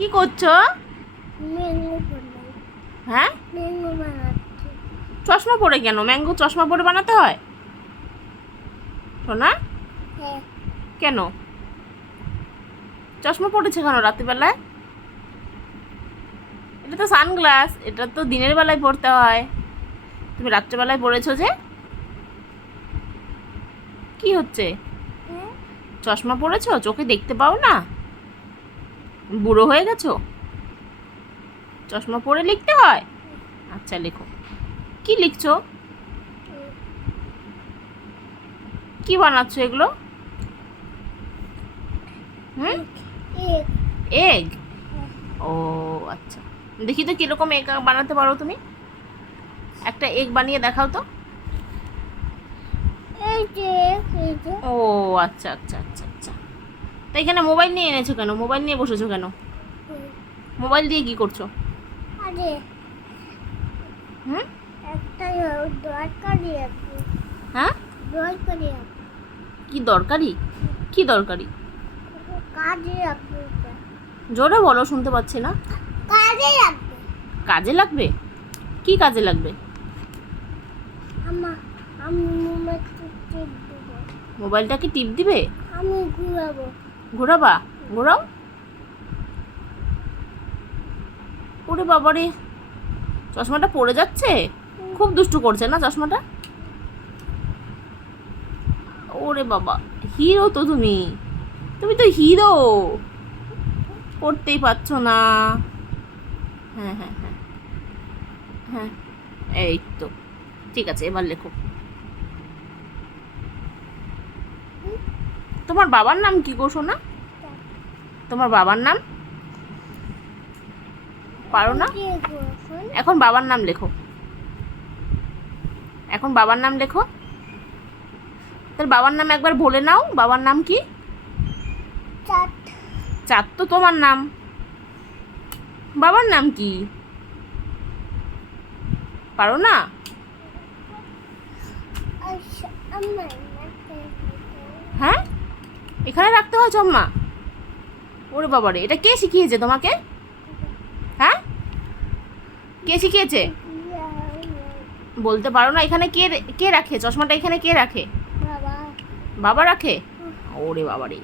কি করছো? ম্যাঙ্গো বানাই। হ্যাঁ, ম্যাঙ্গো বানাচ্ছি। চশমা পরে কেন? ম্যাঙ্গো চশমা পরে বানাতে হয় সোনা? হ্যাঁ, কেন চশমা পড়েছে কেন রাত্রিবেলায়? এটা তো সানগ্লাস, এটা তো দিনের বেলায় পড়তে হয়। তুমি রাত্রেবেলায় পড়েছো যে? কি হচ্ছে? হ্যাঁ, চশমা পড়েছো, চোখে দেখতে পাও না? বুড়ো হয়ে গেছো? চশমা পরে লিখতে হয়? আচ্ছা, লেখো। কি লিখছো? কি বানাচ্ছো এগুলো? হুম, এক, এগ। ও আচ্ছা, দেখি তো কিরকম এগ বানাতে পারো তুমি। একটা এগ বানিয়ে দেখাও তো। এই যে, এই যে, ও আচ্ছা আচ্ছা আচ্ছা আচ্ছা। তা এখানে মোবাইল নিয়ে এনেছো কেন? মোবাইল নিয়ে বসেছো কেন? মোবাইল দিয়ে কি করছো? আরে হুম, একটা দরকারি আছে, হ্যাঁ, দরকারি আছে, কি দরকারি? কি দরকারি? কাজে রাখবে এটা। জোরে বলো, শুনতে পাচ্ছি না। কাজে রাখবে। কাজে লাগবে? কি কাজে লাগবে? আমি মোমবাতি টিপ দেবো। মোবাইলটাকে টিপ দিবে? আমি ঘুরাবো। ঘোরাবা? ঘোরাও। ওরে বাবারে, চশমাটা পড়ে যাচ্ছে। খুব দুষ্টু করছে না চশমাটা? ওরে বাবা, হিরো তো তুমি। তুমি তো হিরো, পড়তেই পারছো না। হ্যাঁ হ্যাঁ হ্যাঁ হ্যাঁ, এই তো ঠিক আছে, এবার লেখো। তোমার বাবার নাম কি গো সোনা? তোমার বাবার নাম পারো না? এখন বাবার নাম লেখো। এখন বাবার নাম লেখো। তার বাবার নাম একবার বলে নাও। বাবার নাম কি? চাট। চাঁদ তো তোমার নাম। বাবার নাম কি পারো না? আচ্ছা, আমার হ্যাঁ, এখানে রাখতে হয় চম্মা? ওরে বাবারে, এটা কে শিখিয়েছে তোমাকে? হ্যাঁ, কে শিখিয়েছে? বলতে পারো না? এখানে কে কে রাখে চশমাটা? এখানে কে রাখে? বাবা। বাবা রাখে? ওরে বাবারে।